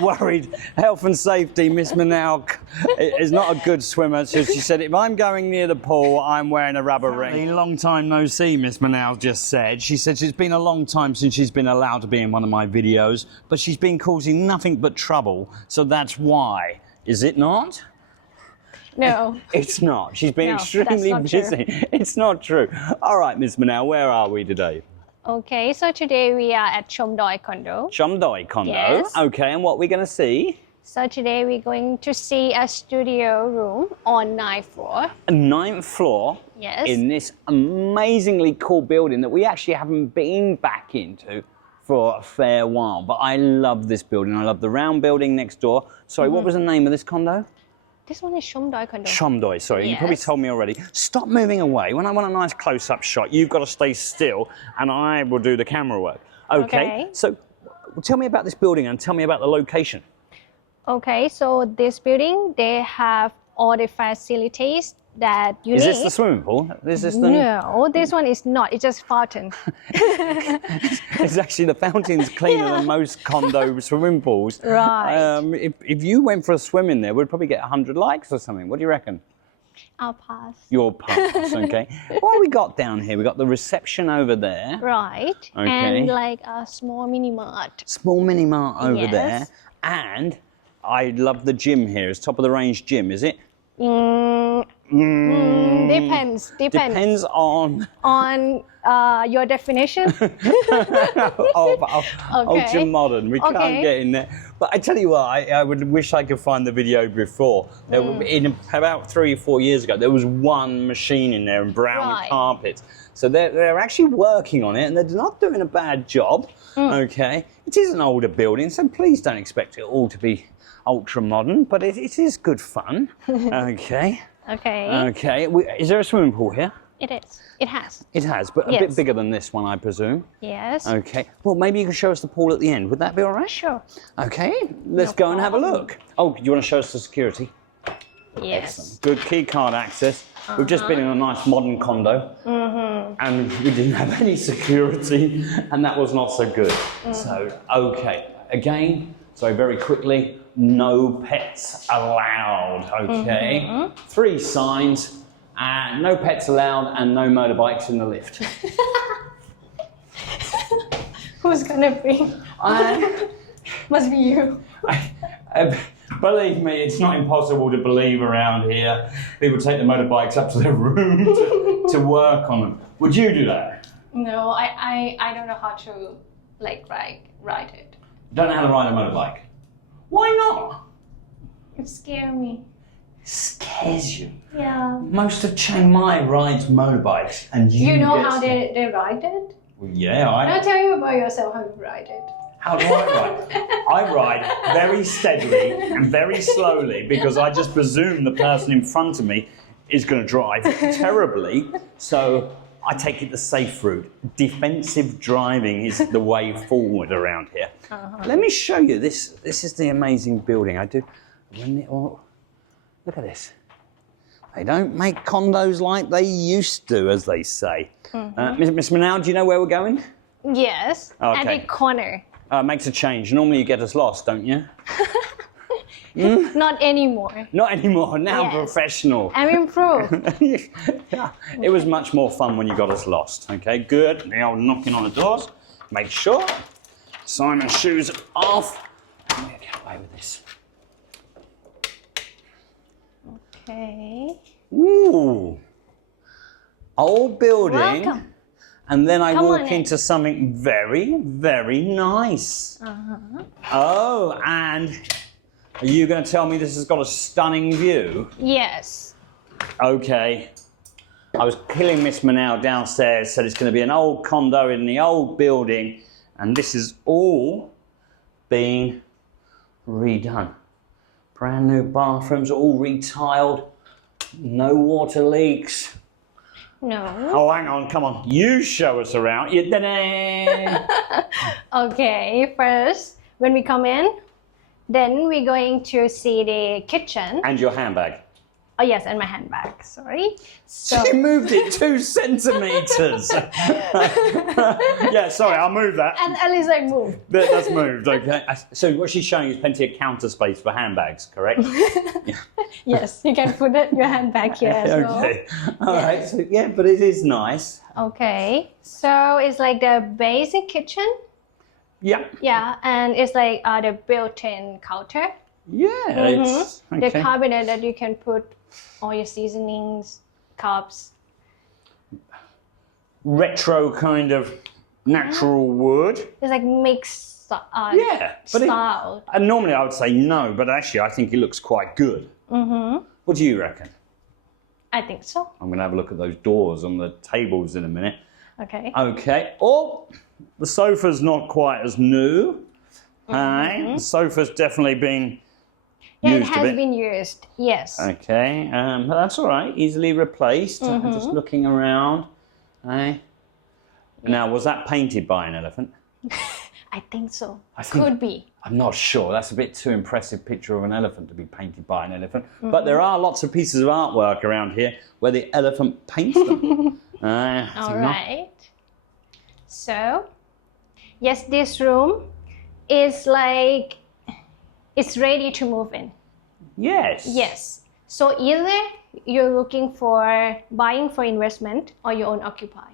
Worried health and safety. Miss Manow is not a good swimmer, so she said if I'm going near the pool I'm wearing a rubber ring. Long time no see, Miss Manow just said. She said it's been a long time since she's been allowed to be in one of my videos, but she's been causing nothing but trouble, so that's why. Is it not? No. It's not. She's been extremely busy. It's not true. All right, Miss Manow, where are we today? Okay, so today we are at Chomdoi Condo. Chomdoi Condo. Yes. Okay, and what are we going to see? So today we're going to see a studio room on 9th floor. A 9th floor. Yes. In this amazingly cool building that we actually haven't been back into for a fair while. But I love this building. I love the round building next door. Sorry, what was the name of this condo? This one is Chomdoi Condo. Chomdoi, sorry, you probably told me already. Stop moving away. When I want a nice close-up shot, you've got to stay still and I will do the camera work. Okay, so tell me about this building and tell me about the location. Okay, so this building, they have all the facilities that you need. Is this the swimming pool? Is this the... No, this one is not. It's just fountain. It's actually the fountain's cleaner than most condo swimming pools. Right. If you went for a swim in there, we'd probably get 100 likes or something. What do you reckon? I'll pass. You'll pass, okay. What have we got down here? We've got the reception over there. Right. Okay. And like a small mini-mart. Small mini-mart over there. And I love the gym here. It's top of the range gym, is it? Depends. Depends on your definition. Ultra modern. We can't get in there. But I tell you what, I would wish I could find the video before. There were, in about 3 or 4 years ago, there was one machine in there and brown carpets. So they're actually working on it and they're not doing a bad job. Okay, it is an older building, so please don't expect it all to be ultra modern, but it is good fun. Okay. Okay. Is there a swimming pool here? It is. It has. It has, but a bit bigger than this one, I presume. Yes. Okay. Well, maybe you can show us the pool at the end. Would that be all right? Sure. Okay. Let's go and have a look. Oh, do you want to show us the security? Yes. Excellent. Good key card access. We've just been in a nice modern condo, and we didn't have any security, and that was not so good. So, okay. Again, so very quickly, no pets allowed, okay? 3 signs, no pets allowed and no motorbikes in the lift. Who's gonna bring? Must be you. Believe me, it's not impossible to believe around here. People take the motorbikes up to their room to work on them. Would you do that? No, I don't know how to ride it. Don't know how to ride a motorbike? Why not? It scares me. Scares you? Yeah. Most of Chiang Mai rides motorbikes, and you know how they ride it? Well, yeah, Now tell you about yourself how you ride it. How do I ride? I ride very steadily and very slowly because I just presume the person in front of me is going to drive terribly. So I take it the safe route. Defensive driving is the way forward around here. Let me show you this. This is the amazing building. Look at this. They don't make condos like they used to, as they say. Miss Manow, do you know where we're going? Yes, at the corner. Makes a change. Normally you get us lost, don't you? Not anymore. Not anymore. Now professional. I'm improved. It was much more fun when you got us lost. Okay, good. Now knocking on the doors. Make sure Simon's shoes are off. I'm going to get away with this. Okay. Ooh. Old building. Welcome. And then I walk into something very, very nice. Oh, and are you going to tell me this has got a stunning view? Yes. Okay. I was killing Miss Manow downstairs, said it's going to be an old condo in the old building, and this is all being redone. Brand new bathrooms, all retiled, no water leaks. No. Oh, hang on, come on. You show us around. Okay, first, when we come in, then we're going to see the kitchen. And your handbag. Oh yes, and my handbag. Sorry. So She moved it 2 centimeters. Yeah, sorry, I'll move that. and at least I moved. That's moved, okay. So what she's showing is plenty of counter space for handbags, correct? Yes, you can put your handbag here as well. Okay, all right. So, yeah, but it is nice. Okay, so it's like the basic kitchen. Yeah. Yeah, and it's like the built-in counter. Yeah, it's okay. The cabinet that you can put all your seasonings, cups. Retro kind of natural wood. It's like mixed Yeah, but style. And normally I would say no, but actually I think it looks quite good. What do you reckon? I think so. I'm going to have a look at those doors on the tables in a minute. Okay. Okay. Oh, the sofa's not quite as new. The sofa's definitely been Yeah, it used a has bit. been used. Yes. Okay, but that's all right. Easily replaced. I'm just looking around. Now, was that painted by an elephant? I think so. I think- Could be. I'm not sure. That's a bit too impressive picture of an elephant to be painted by an elephant. But there are lots of pieces of artwork around here where the elephant paints them. All right. So, yes, this room is like, it's ready to move in. Yes. Yes. So either you're looking for buying for investment or you own occupied.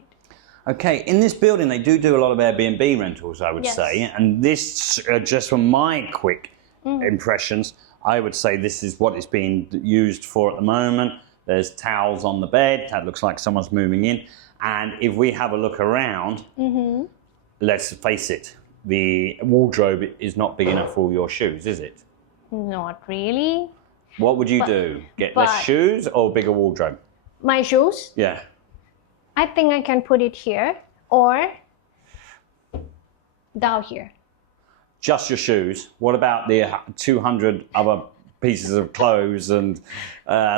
Okay, in this building they do a lot of Airbnb rentals, I would Yes. say, and this, just from my quick impressions, I would say this is what it's being used for at the moment. There's towels on the bed, that looks like someone's moving in, and if we have a look around, let's face it, the wardrobe is not big enough for all your shoes, is it? Not really. What would you do? Get less shoes or bigger wardrobe? My shoes, Yeah. I think I can put it here or down here. Just your shoes. What about the 200 other pieces of clothes and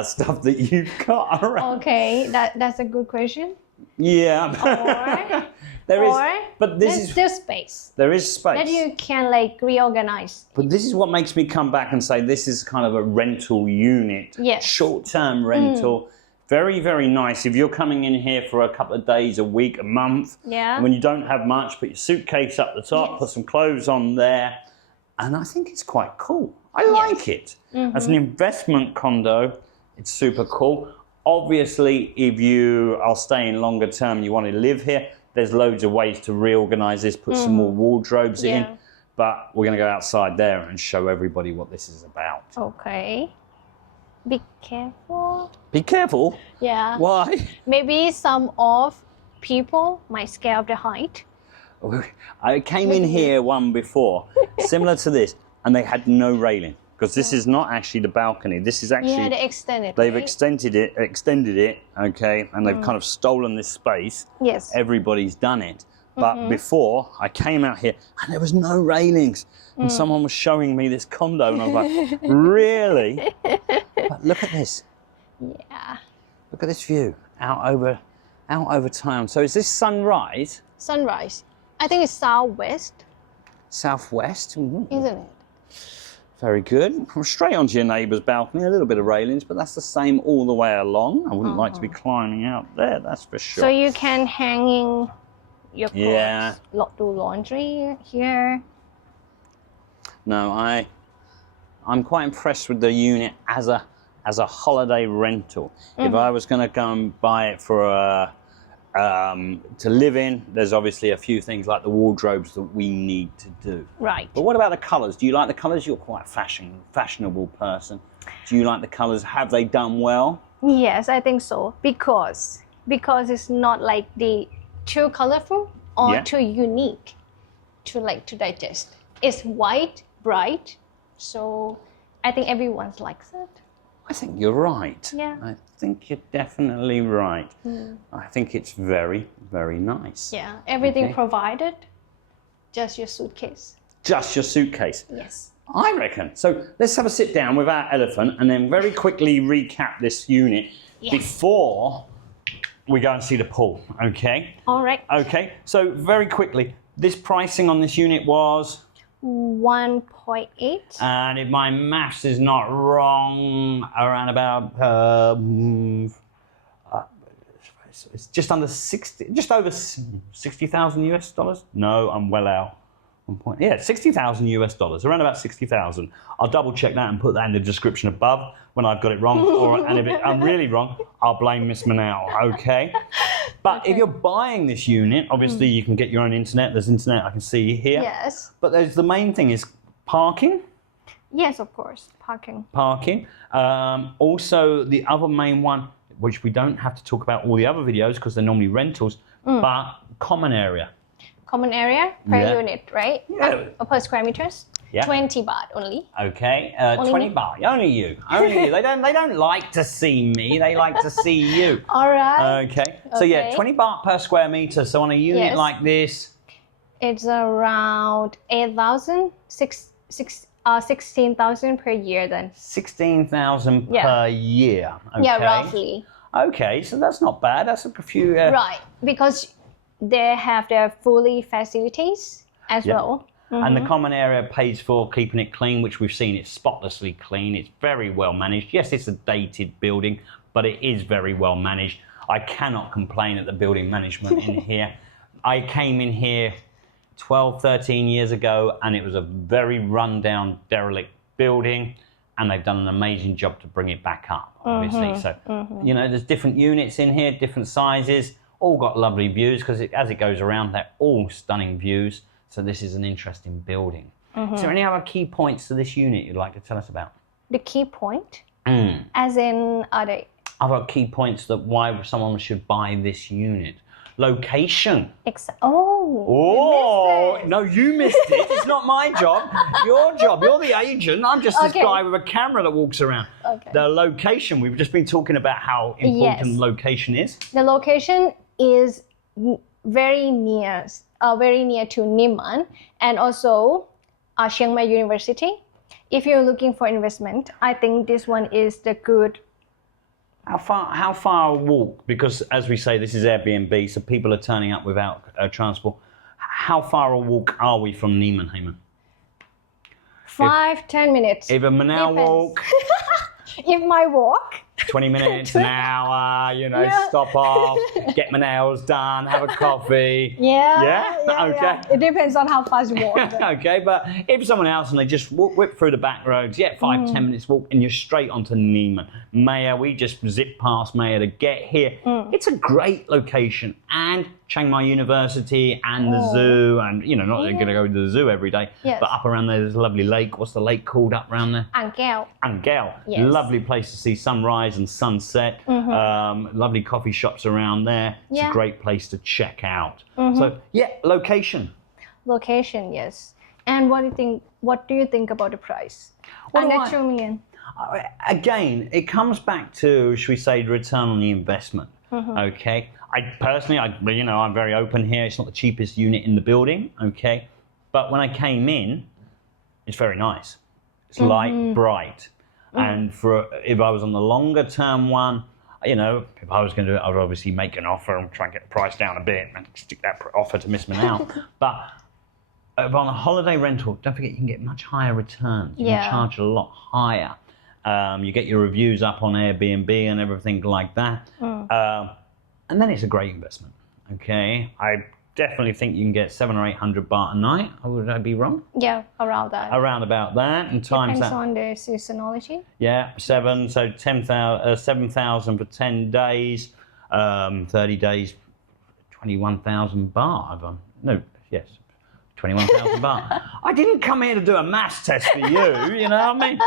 stuff that you've got around? Okay, that's a good question. Yeah. Or, There is, or but this there's is still space there is space. that you can like reorganize. But this is what makes me come back and say this is kind of a rental unit, Yes. short-term rental. Very, very nice. If you're coming in here for a couple of days, a week, a month, Yeah. and when you don't have much, put your suitcase up the top, Yes. put some clothes on there, and I think it's quite cool. I like it. As an investment condo, it's super cool. Obviously, if you are staying longer term and you want to live here, there's loads of ways to reorganize this, put some more wardrobes in. Yeah. But we're going to go outside there and show everybody what this is about. Okay. Be careful. Be careful. Yeah. Why? Maybe some of people might scare of the height. I came in here one before, similar to this, and they had no railing. Because this is not actually the balcony. This is actually... Yeah, they extended. They've right? extended it, okay, and they've kind of stolen this space. Yes. Everybody's done it. But before, I came out here and there was no railings. And someone was showing me this condo and I was like, really? But look at this. Yeah. Look at this view out over town. So is this sunrise? Sunrise. I think it's southwest, Southwest? isn't it? Very good. Straight onto your neighbour's balcony, a little bit of railings, but that's the same all the way along. I wouldn't like to be climbing out there, that's for sure. So you can hang in your clothes, Yeah. do laundry here. No, I'm quite impressed with the unit as a holiday rental. If I was going to go and buy it for to live in, there's obviously a few things like the wardrobes that we need to do. Right. But what about the colours? Do you like the colours? You're quite a fashionable person. Do you like the colours? Have they done well? Yes, I think so. Because it's not like too colorful or Yeah. too unique to digest. It's white, bright, so I think everyone likes it. I think you're right. Yeah. I think you're definitely right. I think it's very, very nice. Yeah, everything Okay. provided, just your suitcase. Just your suitcase. Yes. I reckon. So let's have a sit down with our elephant and then very quickly recap this unit before we go and see the pool, okay? All right. Okay, so very quickly, this pricing on this unit was 1.8. And if my maths is not wrong, around about it's just under 60, just over 60,000 US dollars. No, I'm well out. Yeah, 60,000 US dollars, around about 60,000. I'll double check that and put that in the description above when I've got it wrong. And if I'm really wrong, I'll blame Miss Manow, okay? But if you're buying this unit, obviously you can get your own internet. There's internet I can see here. Yes. But the main thing is parking. Yes, of course, parking. Parking. Also, the other main one, which we don't have to talk about all the other videos because they're normally rentals, but common area. Common area per unit, right? Yeah. Or per square meters? Yeah. 20 baht only. Okay, 20 baht. Only you. Only you. They don't like to see me. They like to see you. All right. Okay. So yeah, 20 baht per square meter. So on a unit like this, it's around 8,000, 16,000 per year then. 16,000 per year. Okay. Yeah, roughly. Okay, so that's not bad. That's a few. Right, because they have their fully facilities as well. And the common area pays for keeping it clean, which we've seen. It's spotlessly clean. It's very well managed. Yes, it's a dated building, but it is very well managed. I cannot complain at the building management in here. I came in here 12, 13 years ago, and it was a very rundown, derelict building, and they've done an amazing job to bring it back up, obviously. So, you know, there's different units in here, different sizes, all got lovely views, because as it goes around, they're all stunning views. So this is an interesting building. Is there any other key points to this unit you'd like to tell us about? The key point? As in, other key points that why someone should buy this unit. Location. Oh, no, you missed it. It's not my job. Your job. You're the agent. I'm just this guy with a camera that walks around. The location. We've just been talking about how important location is. The location is very near to Niman and also Chiang Mai University. If you're looking for investment, I think this one is the good. How far a walk? Because as we say, this is Airbnb, so people are turning up without transport. How far a walk are we from Niman, Heyman? 5-10 minutes. If a Manow walk. If my walk. 20 minutes, an hour, you know, stop off, get my nails done, have a coffee. Okay. It depends on how fast you walk. Okay, but if someone else and they just whip through the back roads, 5-10 minutes walk and you're straight onto Niman. Maya, we just zip past Maya to get here. It's a great location, and Chiang Mai University and the zoo, and you know, not going to go to the zoo every day, but up around there, there's a lovely lake. What's the lake called up around there? Angao. Lovely place to see sunrise and sunset. Lovely coffee shops around there. It's a great place to check out. So location. Location, yes. And what do you think about the price? Under 2 million. Again, it comes back to, should we say, return on the investment. Okay. I personally, I'm very open here. It's not the cheapest unit in the building. Okay. But when I came in, it's very nice. It's light, bright. And if I was on the longer term one, you know, if I was going to do it, I would obviously make an offer and try and get the price down a bit and stick that offer to Miss Manow. But if on a holiday rental, don't forget you can get much higher returns. You can charge a lot higher. You get your reviews up on Airbnb and everything like that. And then it's a great investment. Okay, I definitely think you can get 700 or 800 baht a night. Would I be wrong? Yeah, around that. Around about that, and times depends that. on the seasonality. Yeah, 7,000 for 10 days, 30 days, 21,000 baht. 21,000 baht. I didn't come here to do a maths test for you, you know what I mean?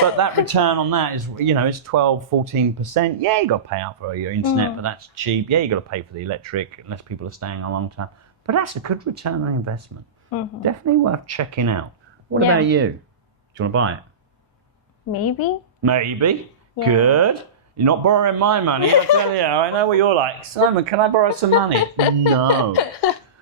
But that return on that is, you know, it's 12, 14%. Yeah, you got to pay out for your internet, but that's cheap. Yeah, you got to pay for the electric unless people are staying a long time. But that's a good return on investment. Definitely worth checking out. What about you? Do you want to buy it? Maybe. Maybe. Yeah. Good. You're not borrowing my money, I tell you. I know what you're like. Simon, can I borrow some money? No.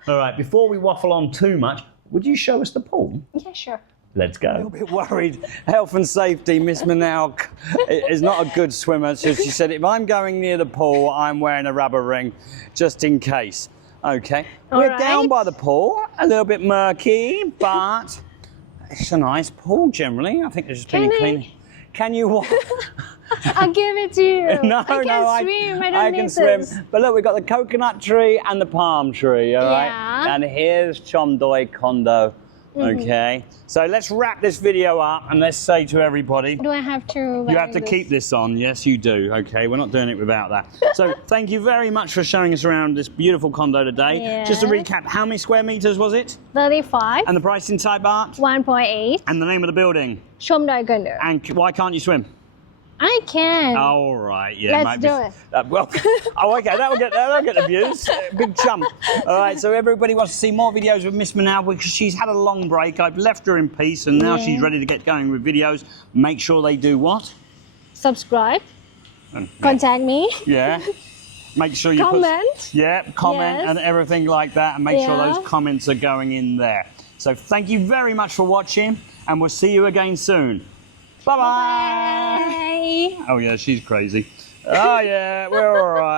All right, before we waffle on too much, would you show us the pool? Yeah, sure. Let's go. I'm a little bit worried. Health and safety, Miss Manow is not a good swimmer. So she said, if I'm going near the pool, I'm wearing a rubber ring, just in case. Okay. We're down by the pool, a little bit murky, but It's a nice pool generally. I think they're just being clean. Can you what? I'll give it to you. No, I can swim. I don't need swim. this. But look, we've got the coconut tree and the palm tree, all right? Yeah. And here's Chomdoi Condo. Okay, so let's wrap this video up and let's say to everybody. Do I have to? You have to keep this on. Yes, you do. Okay, we're not doing it without that. So thank you very much for showing us around this beautiful condo today. Yeah. Just to recap, how many square meters was it? 35. And the price in Thai baht? 1.8. And the name of the building? Chomdoi Condo. And why can't you swim? I can. All right, yeah. Let's do it. Well, oh, okay, that'll get the views. Big jump. All right, so everybody wants to see more videos with Miss Manow because she's had a long break. I've left her in peace, and now she's ready to get going with videos. Make sure they do what? Subscribe. Contact me. Yeah. Make sure you comment. Comment and everything like that, and make sure those comments are going in there. So thank you very much for watching, and we'll see you again soon. Bye-bye. Bye. Oh, yeah, she's crazy. Oh, yeah, we're all right.